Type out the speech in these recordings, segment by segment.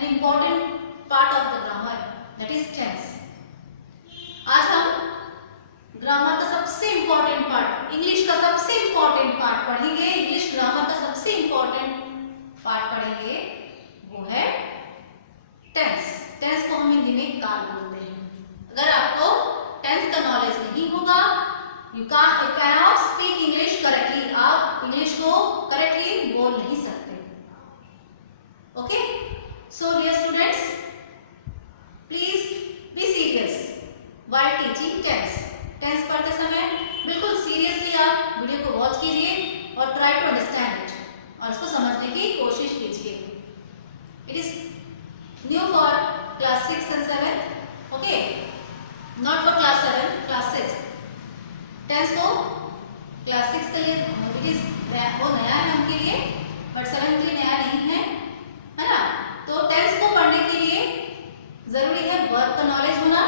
an important part of the grammar, that is tense. आज हम grammar का सबसे इम्पोर्टेंट पार्ट, इंग्लिश का सबसे इम्पोर्टेंट पार्ट पढ़ेंगे। इंग्लिश ग्रामर का सबसे इम्पोर्टेंट पार्ट पढ़ेंगे, वो है टेंस। टेंस को हम हिंदी में काल बोलते हैं। अगर आपको टेंस का नॉलेज नहीं होगा, you cannot speak English correctly, आप इंग्लिश को करेक्टली बोल नहीं सकते। Okay, so dear students, please be serious while teaching tense. Tense पढ़ते समय बिल्कुल सीरियसली आप वीडियो को वॉच कीजिए और ट्राई टू अंडरस्टैंड इट और इसको समझने की कोशिश कीजिए। It is new for class 6 and 7, okay, not for class 7, class 6। Tense को क्लास 6 के लिए इट इज वो नया है उनके लिए, बट 7 के लिए नया नहीं है, है ना। तो टेंस को पढ़ने के लिए जरूरी है वर्ब का नॉलेज होना,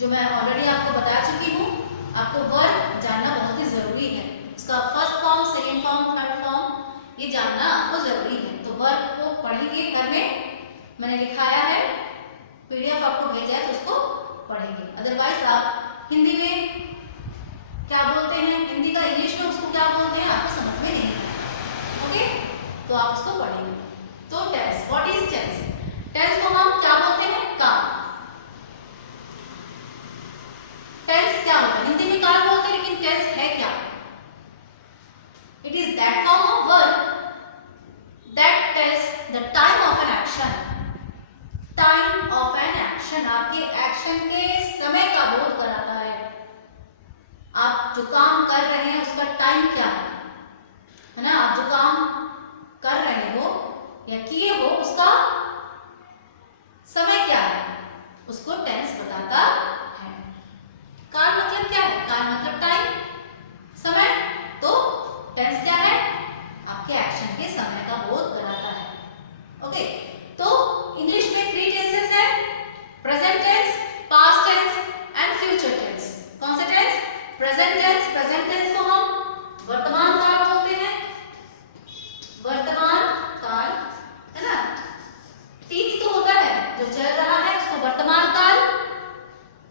जो मैं ऑलरेडी आपको बता चुकी हूँ। आपको वर्ब जानना बहुत ही जरूरी है, उसका first form, second form, third form ये जानना आपको जरूरी है। तो वर्ब को पढ़ेंगे घर में, मैंने लिखाया है, पीडीएफ आपको भेजा है तो उसको पढ़ेंगे। अदरवाइज आप हिंदी में क्या बोलते हैं, हिंदी का इंग्लिश में उसको क्या बोलते हैं आपको समझ में नहीं है, ओके, तो आप उसको पढ़ेंगे। तो tense, what is tense? Tense को हम क्या बोलते हैं? काल। टेंस क्या होता है? हिंदी में काल बोलते हैं, लेकिन टेंस है क्या? It is that form of verb that tells the time of an action. Time of an action, आपके एक्शन के समय का बोध कराता है। आप जो काम कर रहे हैं उसका टाइम क्या है ना। आप जो काम कर रहे हो या किए हो उसका समय क्या है, उसको टेंस बताता है। काल मतलब क्या है? काल मतलब टाइम, समय। तो टेंस क्या है? आपके एक्शन के समय का बोध कराता है। ओके, तो इंग्लिश में 3 टेंसेस है, present tense, past tense and future tense. कौन से tense? Present tense. Present tense को हम वर्तमान काल बोलते हैं, वर्तमान काल, है ना। तीन ही तो होता है, जो चल रहा है उसको वर्तमान काल,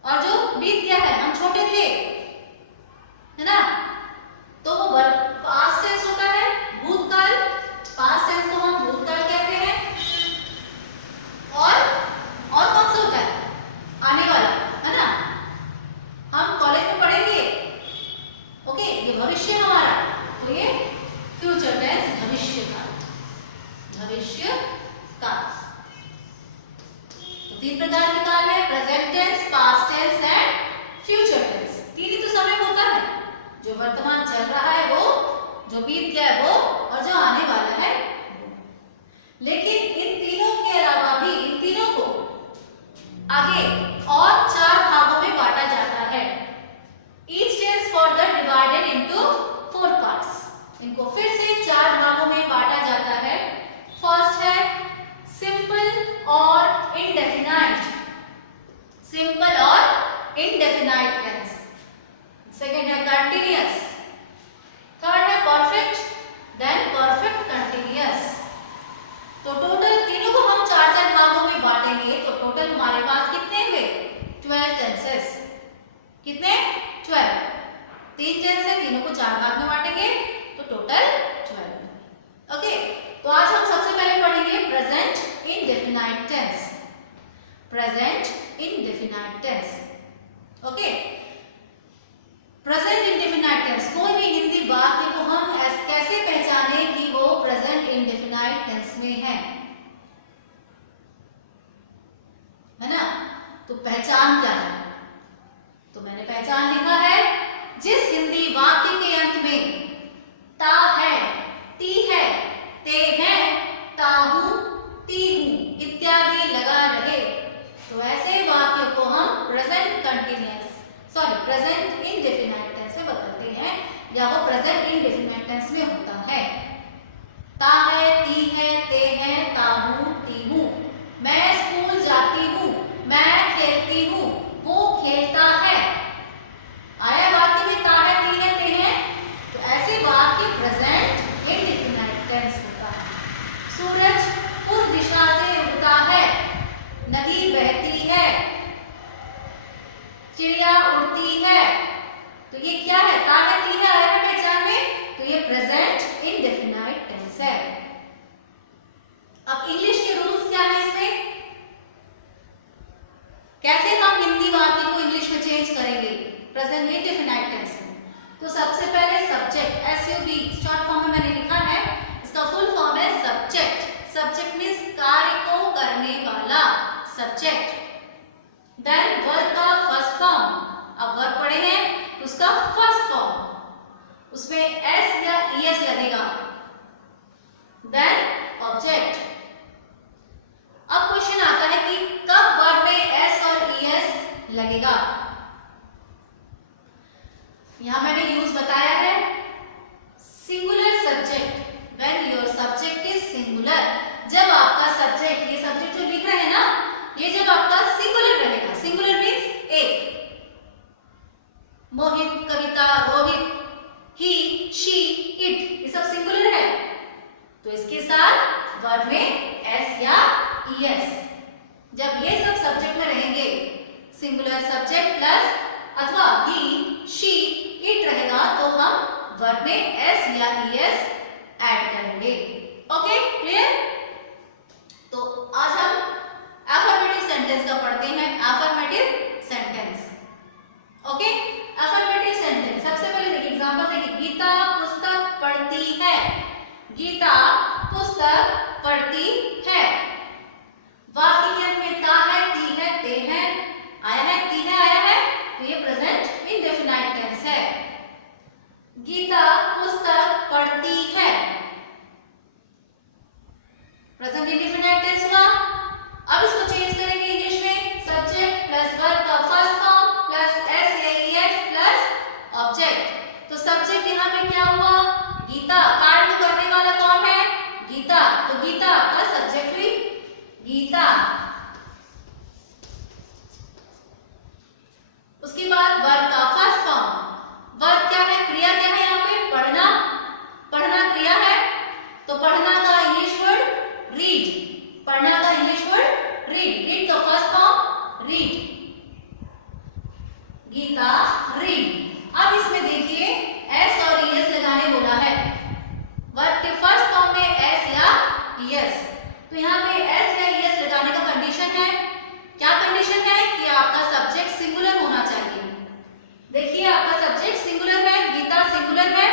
और जो बीत गया है, हम छोटे थे, है ना, तो वो पास्ट टेंस होता है, भूतकाल। पास्ट टेंस को हम भूतकाल कहते हैं। और कौन सा होता है? आने वाला, है ना। हम कॉलेज में पढ़ेंगे, ओके, ये भविष्य हमारा, तो ये फ्यूचर टेंस, भविष्य काल, भविष्य काल। तो 3 प्रकार के काल है, present tense, past tense and future tense. 3 ही तो समय होता है, जो वर्तमान चल रहा है वो, जो बीत गया है वो, और जो आने वाला है वो। लेकिन इन तीनों के अलावा भी इन तीनों को आगे और 4 भागों में बांटा जाता है। Each tense further divided into 4 parts. इनको फिर से 4 भागों में बांटा जाता है। फर्स्ट है सिंपल और इंडेफिनाइट, सिंपल और इंडेफिनाइट टेंस। सेकेंड है कंटिन्यूअस, थर्ड है परफेक्ट, देन परफेक्ट कंटिन्यूअस। तो टोटल तीनों को हम 4-4 भागों में बांटेंगे, तो टोटल हमारे पास कितने हुए? 12 टेंसेस। कितने? 12। 3 टेंस है, तीनों को 4 भाग में बांटेंगे तो टोटल 12। ओके, तो आज हम सबसे पहले पढ़ेंगे present indefinite tense. Present indefinite tense, okay. Present indefinite tense, कोई भी हिंदी वाक्य को हम कैसे पहचाने कि वो प्रेजेंट इंडेफिनाइट टेंस में है ना। तो पहचान क्या है? तो मैंने पहचान लिखा है, जिस हिंदी वाक्य के अंत में ता है, ती है, ते है, ताहू, ती हूं इत्यादि लगा रहे, तो ऐसे वाक्य को हम प्रेजेंट इंडेफिनाइट टेंस में बदलते हैं, या वो प्रेजेंट इंडेफिनाइट टेंस में होता है। ता है, ती है, ते है, ताहू, ती हूं। मैं स्कूल जाती हूं, मैं खेलती हूं, वो खेलता है। आया वाक्य में ता है, ती है, ते है, तो ऐसे वाक्य प्रेजेंट इंडेफिनाइट टेंस होता है। सूरज पूर्व दिशा से सब्जेक्ट। देन वर्ब का फर्स्ट फॉर्म, अब वर्ब पढ़े हैं उसका फर्स्ट फॉर्म, उसमें एस या ईएस लगेगा। Then object. अब क्वेश्चन आता है कि कब वर्ब में एस और ईएस लगेगा। यहां मैंने यूज बताया है singular subject, when your subject is singular. जब आपका सब्जेक्ट, ये सब्जेक्ट जो लिख रहे हैं ना, ये जब आपका सिंगुलर रहेगा, सिंगुलर मीन्स एक, मोहित, कविता, रोहित, ही, शी, इट, ये सब सिंगुलर है, तो इसके साथ वर्ब में एस या ईएस। जब ये सब सब्जेक्ट में रहेंगे, सिंगुलर सब्जेक्ट प्लस अथवा ही, शी, इट रहेगा, तो हम वर्ब में एस या ईएस ऐड करेंगे। Okay, clear? तो आज हम अफर्मेटिव सेंटेंस का पढ़ते हैं। Affirmative sentence, okay. Affirmative sentence, सबसे पहले देखिए एग्जांपल देखिए, गीता पुस्तक पढ़ती है। गीता पुस्तक पढ़ती है। वाक्य के अंत में ता है, ती है, ते है, आया है, ती है आया है, तो ये प्रेजेंट इंडेफिनाइट टेंस है। गीता पुस्तक पढ़ती है, प्रेजेंट इंडेफिनाइट टेंस हुआ। अब इसको चेंज करेंगे इंग्लिश में, सब्जेक्ट प्लस वर्ब का फर्स्ट फॉर्म प्लस एस या ईएस प्लस ऑब्जेक्ट। तो सब्जेक्ट यहाँ पे क्या हुआ, गीता, कार्य करने वाला कौन है, गीता, तो गीता का सब्जेक्ट हुई गीता। उसके बाद वर्ब का फर्स्ट फॉर्म, वर्ब क्या है, क्रिया क्या है यहाँ पे, पढ़ना, पढ़ना क्रिया है, तो पढ़ना का इंग्लिश वर्ड रीड, पढ़ना का इंग्लिश वर्ड रीड, रीड का first form read, Geeta read. अब इसमें देखिए एस और ईएस लगाने बोला है, वर्ब के फर्स्ट फॉर्म में एस या ईएस, तो यहाँ पे एस या ईएस लगाने का कंडीशन है, क्या कंडीशन है कि आपका सब्जेक्ट सिंगुलर होना चाहिए। देखिए आपका सब्जेक्ट सिंगुलर है, गीता सिंगुलर है,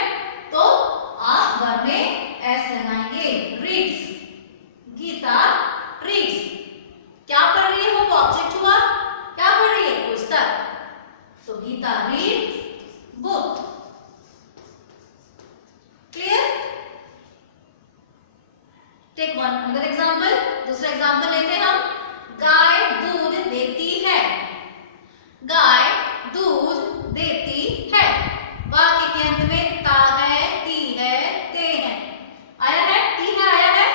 तो आप वर्ब में एस लगाएंगे, रीड्स, गीता रीड्स। क्या पढ़ रही है वो ऑब्जेक्ट हुआ, क्या पढ़ रही है, पुस्तक, तो Geeta reads book. Clear? Take one another example, दूसरा एग्जांपल लेते हैं हम। गाय दूध देती है। गाय दूध देती है। वाक्य के अंत में ता है, ती है, ते है, आया है, ती है आया है,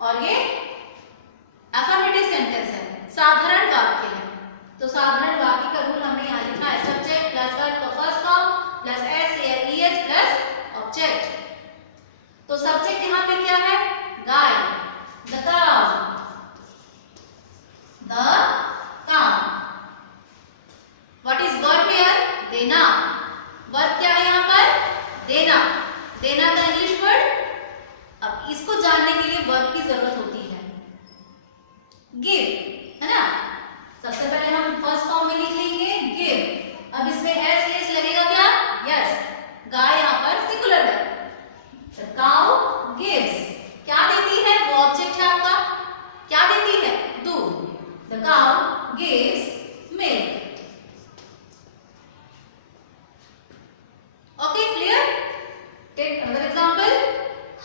और ये अफर्मेटिव सेंटेंस है, साधारण वाक्य है। तो साधारण वाक्य का रूल हमने यहाँ लिखा है, सब्जेक्ट प्लस वर्ब का फर्स्ट फॉर्म प्लस एस या ईएस प्लस ऑब्जेक्ट। तो सब्जेक्ट यहाँ पे क्या है, गाय, the cow, the cow. What is verb here, देना, वर्ब क्या है यहाँ पर, देना, देना का इंग्लिश वर्ड। अब इसको जानने के लिए वर्ब की जरूरत होती है, गिव, है ना। सबसे पहले हम फर्स्ट फॉर्म में लिख लेंगे गिव। अब इसमें एस ईएस लगेगा क्या, यस, गाय यहाँ पर सिंगुलर है, द काउ गिव्स, क्या देती है, वो ऑब्जेक्ट है आपका, क्या देती है, दूध, the cow gives milk. Okay, clear? Take another example,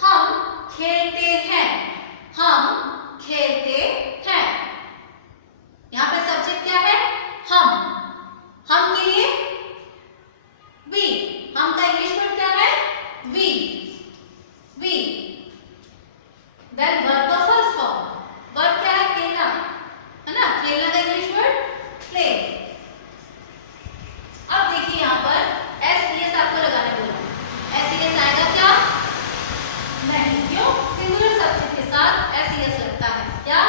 हम खेलते हैं। हम खेलते हैं, यहाँ पे सब्जेक्ट क्या है, हम के लिए वी, हम का इंग्लिश वर्ड क्या है, वी, वी। देन वर्ब का फर्स्ट फॉर्म, वर्ब क्या है, खेलना, है ना, खेलना का इंग्लिश वर्ड प्ले। अब देखिए यहाँ पर एस ईएस आपको लगाने बोला, एस ईएस आएगा क्या, नहीं, क्यों, सिंगुलर सब्जेक्ट के साथ एस ईएस लगता है, क्या,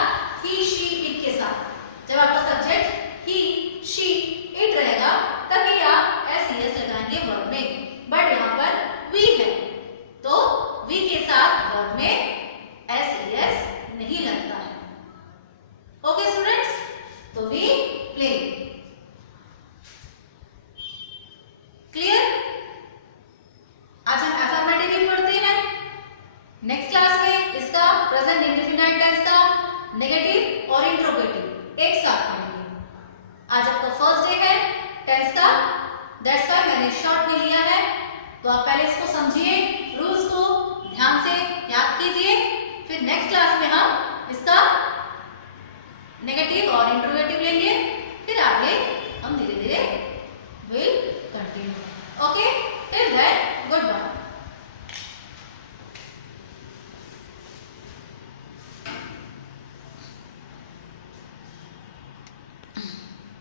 ही, शी, इट के साथ। जब आपका सब्जेक्ट ही, शी, इट रहेगा तभी आप एस ईएस लगाएंगे वर्ब में, बट यहाँ पर वी है, तो वी के साथ वर्ब में एस ईएस नहीं लगता है। ओके स्टूडेंट्स, तो वी प्ले। क्लियर? आज हम अफर्मेटिव भी पढ़ते हैं, नेक्स्ट क्लास में इसका प्रेजेंट इंडेफिनाइट टेंस का नेगेटिव और इंट्रोगेटिव एक साथ पढ़ेंगे। आज आपका फर्स्ट डे है टेंस का, दैट्स व्हाई मैंने शॉर्ट में लिया है। तो आप पहले इसको समझिए, रूल्स को ध्यान से याद कीजिए, फिर नेक्स्ट क्लास में हम इसका नेगेटिव और इंट्रोगेटिव